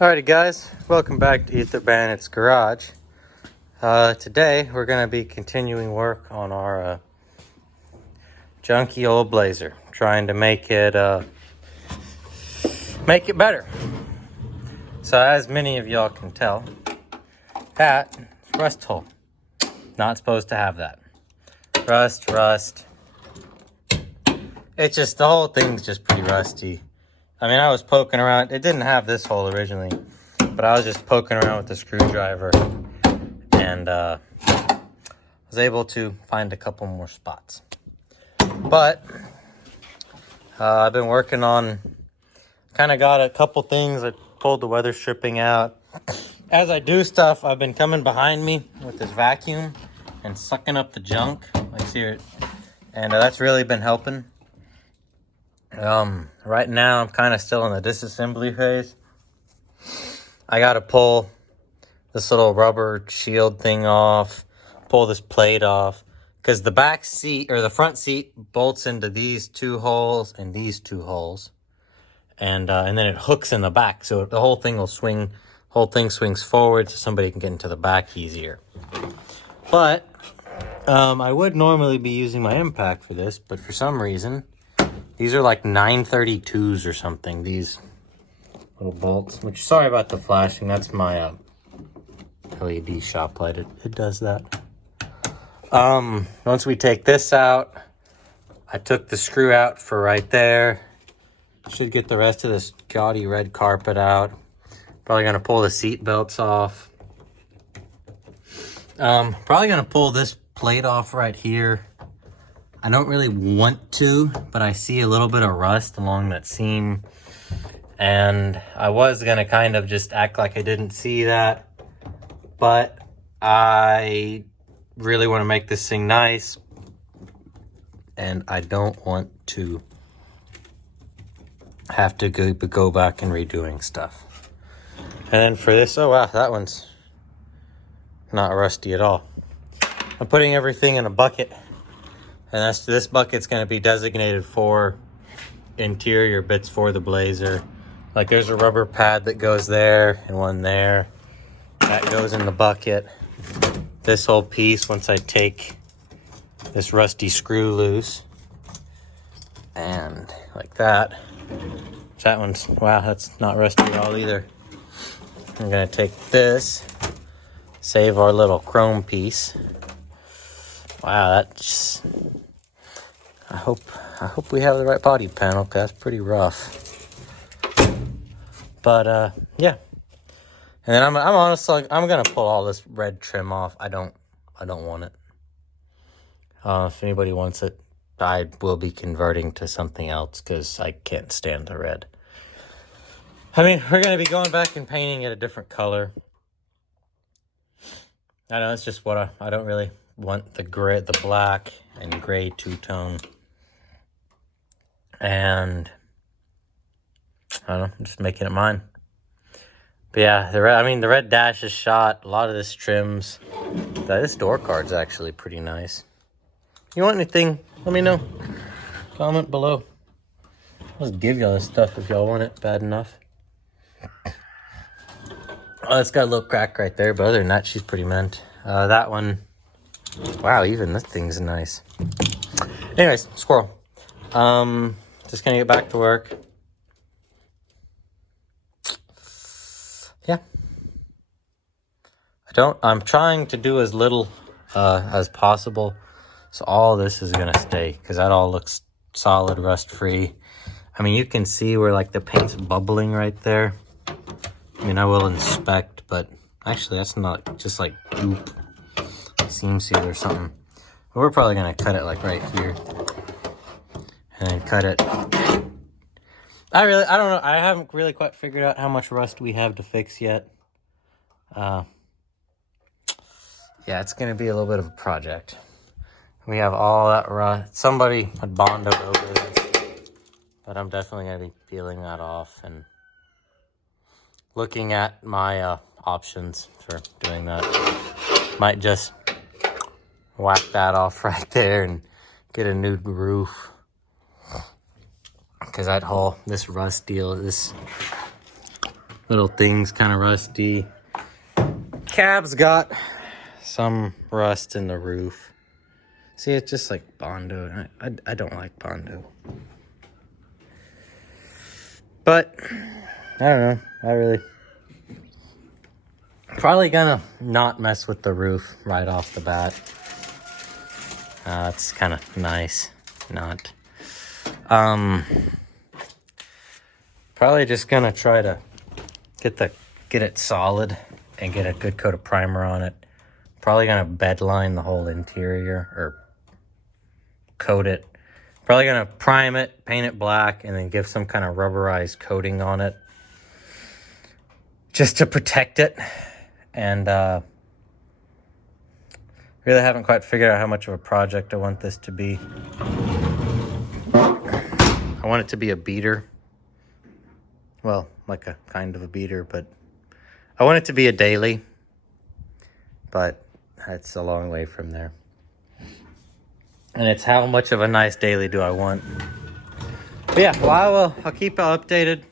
Alrighty guys, welcome back to Ether Bandit's Garage. Today we're going to be continuing work on our junky old Blazer, trying to make it better. So as many of y'all can tell, that is rust hole. Not supposed to have that. Rust. It's just, the whole thing's just pretty rusty. I mean, I was poking around. It didn't have this hole originally, but I was just poking around with the screwdriver and was able to find a couple more spots. But I've been working on, kind of got a couple things. I pulled the weather stripping out. As I do stuff, I've been coming behind me with this vacuum and sucking up the junk, like see it, and that's really been helping. Right now I'm kind of still in the disassembly phase. I gotta pull this little rubber shield thing off, pull this plate off, because the back seat or the front seat bolts into these two holes and these two holes, and then it hooks in the back, so the whole thing will swing. Whole thing swings forward so somebody can get into the back easier. But I would normally be using my impact for this, but for some reason these are like 932s or something, these little bolts, which, sorry about the flashing, that's my LED shop light. It does that. Once we take this out, I took the screw out for right there. Should get the rest of this gaudy red carpet out. Probably gonna pull the seat belts off. Probably gonna pull this plate off right here. I don't really want to, but I see a little bit of rust along that seam, and I was gonna kind of just act like I didn't see that, but I really want to make this thing nice, and I don't want to have to go back and redoing stuff. And then for this, oh wow, that one's not rusty at all. I'm putting everything in a bucket, and this bucket's going to be designated for interior bits for the Blazer. Like there's a rubber pad that goes there and one there. That goes in the bucket. This whole piece, once I take this rusty screw loose, and like that. That one's, wow, that's not rusty at all either. I'm going to take this, save our little chrome piece. Wow, that's, I hope we have the right body panel, because that's pretty rough. But yeah. And then I'm honestly, I'm gonna pull all this red trim off. I don't want it. If anybody wants it, I will be converting to something else, because I can't stand the red. I mean, we're gonna be going back and painting it a different color. I know it's just what I don't really want the gray, the black and gray two-tone. And I don't know, I'm just making it mine. But yeah, the red dash is shot. A lot of this trims. This door card's actually pretty nice. You want anything, let me know. Comment below. I'll just give y'all this stuff if y'all want it bad enough. Oh, it's got a little crack right there, but other than that, she's pretty mint. That one, wow, even this thing's nice. Anyways, squirrel. Just gonna get back to work. Yeah. I'm trying to do as little as possible. So all this is gonna stay, because that all looks solid, rust free. I mean, you can see where like the paint's bubbling right there. I mean, I will inspect, but actually that's not just like goop, seam seal or something. But we're probably gonna cut it like right here, and then cut it. I don't know. I haven't really quite figured out how much rust we have to fix yet. Yeah, it's gonna be a little bit of a project. We have all that rust. Somebody had bonded over this, but I'm definitely gonna be peeling that off and looking at my options for doing that. Might just whack that off right there and get a new roof. Because that whole, this rust deal, this Little thing's kind of rusty. Cab's got some rust in the roof. See, it's just like Bondo. I don't like Bondo. But, I don't know. I really... Probably gonna not mess with the roof right off the bat. It's kind of nice. Not. Probably just gonna try to get it solid and get a good coat of primer on it. Probably gonna bed line the whole interior or coat it. Probably gonna prime it, paint it black, and then give some kind of rubberized coating on it just to protect it. And really haven't quite figured out how much of a project I want this to be. I want it to be a beater. Well, like a kind of a beater, but I want it to be a daily. But that's a long way from there. And it's how much of a nice daily do I want. But yeah, well, I'll keep you updated.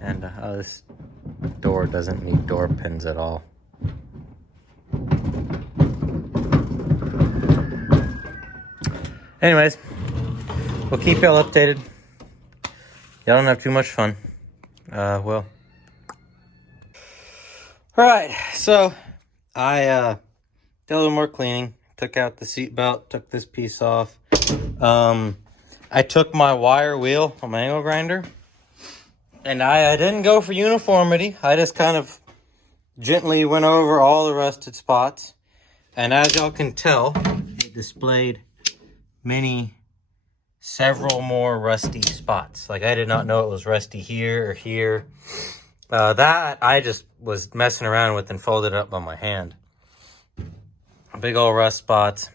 And this door doesn't need door pins at all. Anyways, we'll keep y'all updated. Y'all don't have too much fun. Well. Alright, so I did a little more cleaning. Took out the seat belt, took this piece off. I took my wire wheel on my angle grinder. And I didn't go for uniformity. I just kind of gently went over all the rusted spots. And as y'all can tell, it displayed several more rusty spots. Like I did not know it was rusty here or here. That I just was messing around with and folded it up on my hand. Big old rust spots.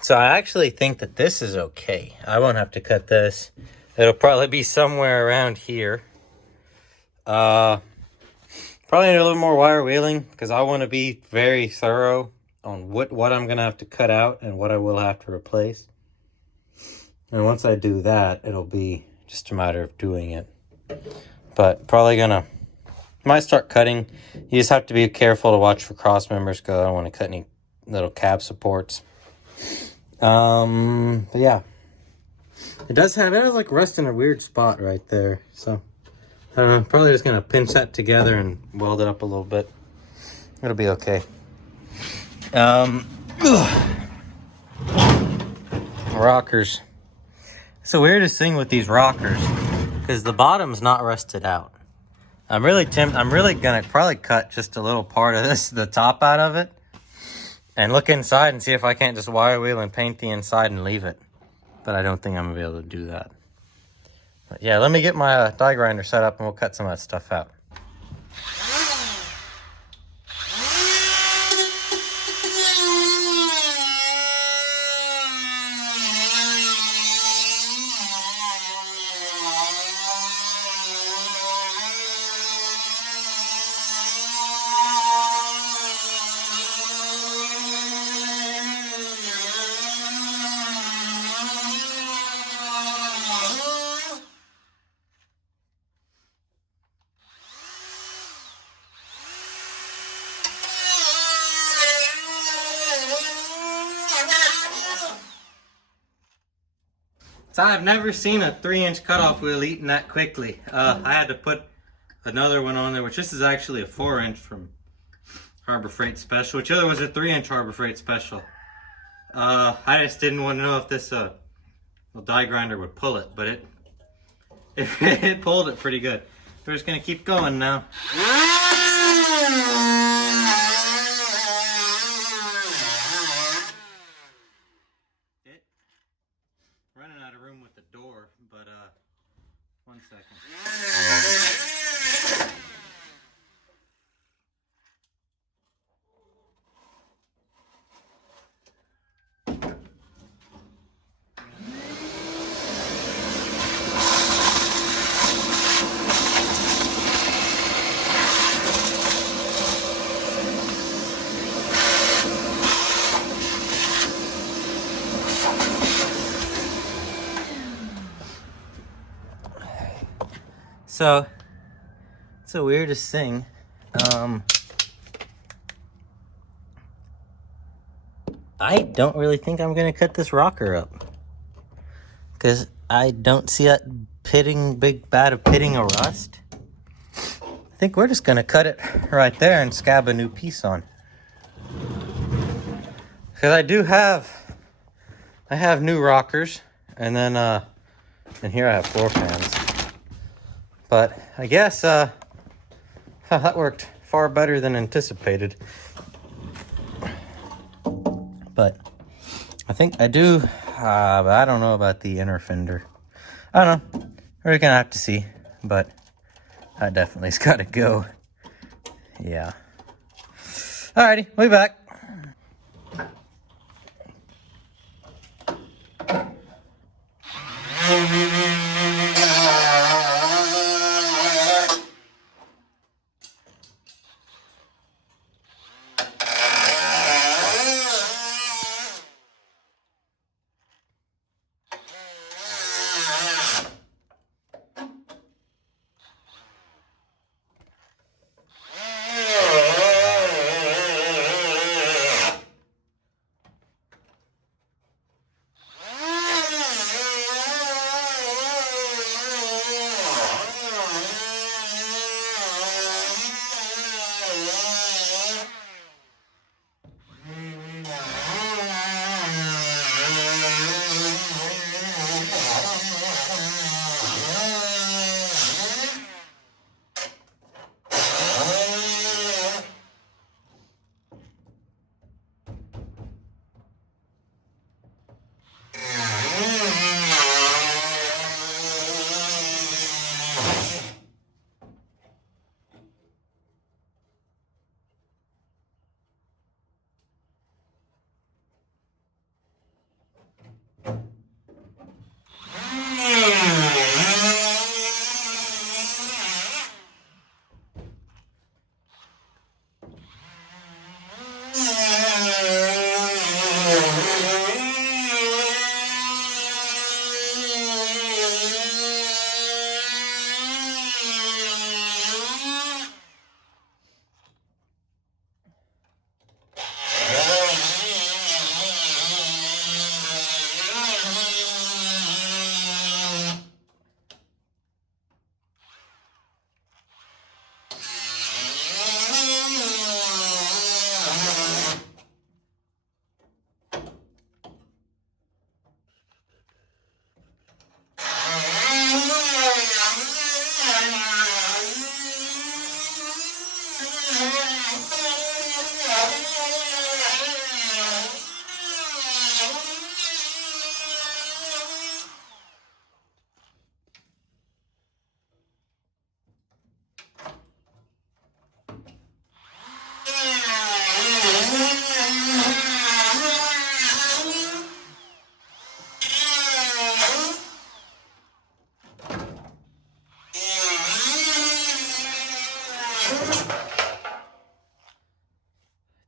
So I actually think that this is okay. I won't have to cut this. It'll probably be somewhere around here. Probably need a little more wire wheeling because I want to be very thorough on what I'm going to have to cut out and what I will have to replace. And once I do that, it'll be just a matter of doing it. But probably might start cutting. You just have to be careful to watch for cross members because I don't want to cut any little cab supports. But yeah. It has like rust in a weird spot right there. So, I don't know. Probably just going to pinch that together and weld it up a little bit. It'll be okay. Rockers. It's the weirdest thing with these rockers because the bottom's not rusted out. I'm really going to probably cut just a little part of the top out of it and look inside and see if I can't just wire wheel and paint the inside and leave it. But I don't think I'm going to be able to do that. But yeah, let me get my die grinder set up and we'll cut some of that stuff out. So I've never seen a 3-inch cutoff wheel eaten that quickly. I had to put another one on there, which this is actually a 4-inch from Harbor Freight Special, which other was a 3-inch Harbor Freight Special. I just didn't want to know if this die grinder would pull it, but it pulled it pretty good. We're just gonna keep going now. Running out of room with the door, but 1 second. So, It's the weirdest thing. I don't really think I'm gonna cut this rocker up, because I don't see that big bad of pitting or rust. I think we're just gonna cut it right there and scab a new piece on. Because I have new rockers, and then and here I have floor pans. But I guess that worked far better than anticipated. But I think I do, but I don't know about the inner fender. I don't know. We're gonna have to see, but that definitely's gotta go. Yeah. Alrighty, we'll be back.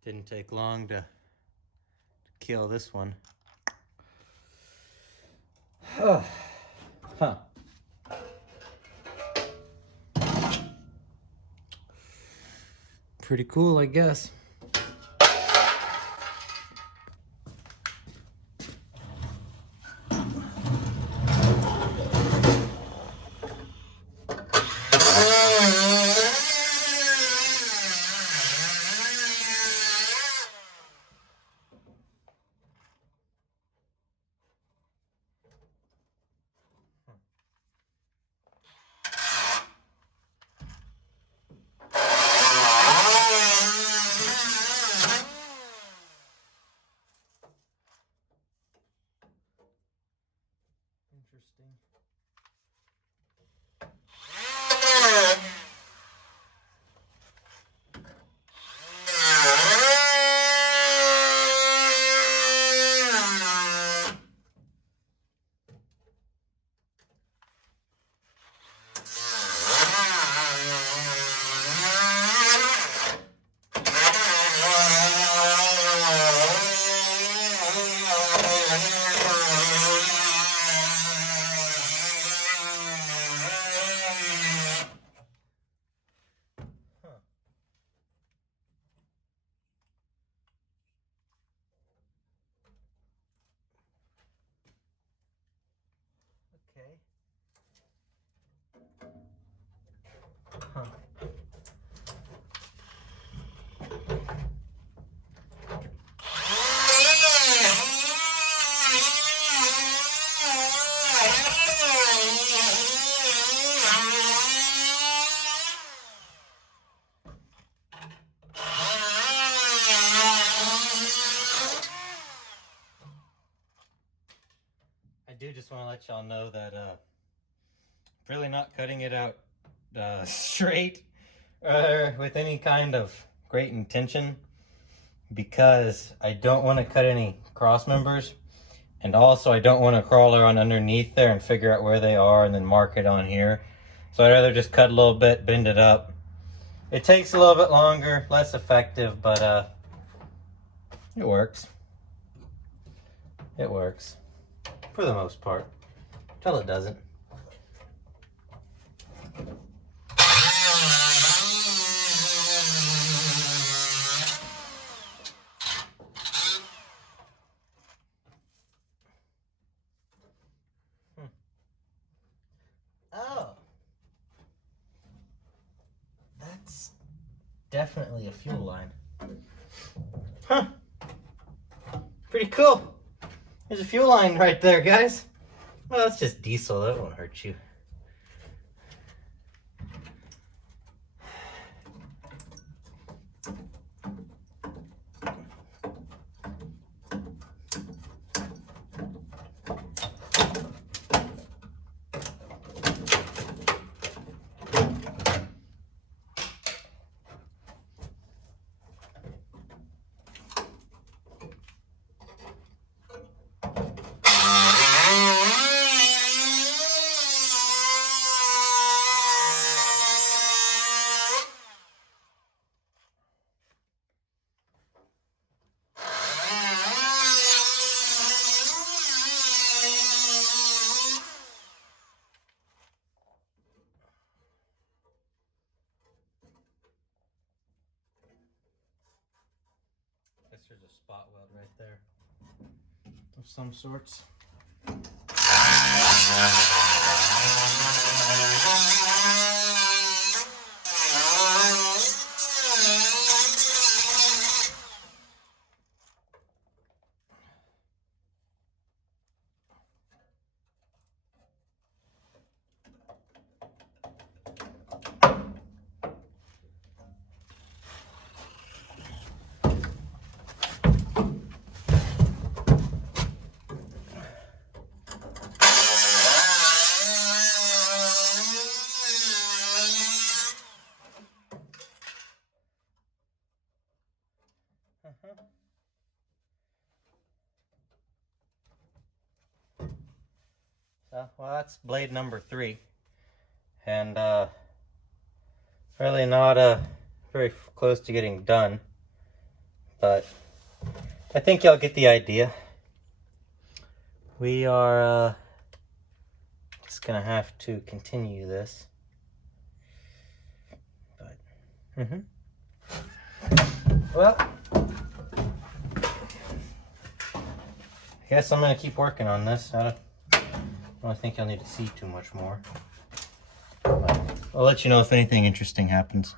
Didn't take long to kill this one. Huh. Pretty cool, I guess. do just want to let y'all know that really not cutting it out straight with any kind of great intention, because I don't want to cut any cross members, and also I don't want to crawl around underneath there and figure out where they are and then mark it on here. So I'd rather just cut a little bit, bend it up. It takes a little bit longer, less effective, but it works. It works for the most part, till it doesn't. Oh, that's definitely a fuel line. Huh. Pretty cool. There's a fuel line right there, guys. Well, that's just diesel. That won't hurt you. Guess there's a spot weld right there of some sorts. So, well, that's blade number 3, and really not very close to getting done, but I think y'all get the idea. We are just gonna have to continue this, but well, I guess I'm gonna keep working on this. I don't think you'll need to see too much more, but I'll let you know if anything interesting happens.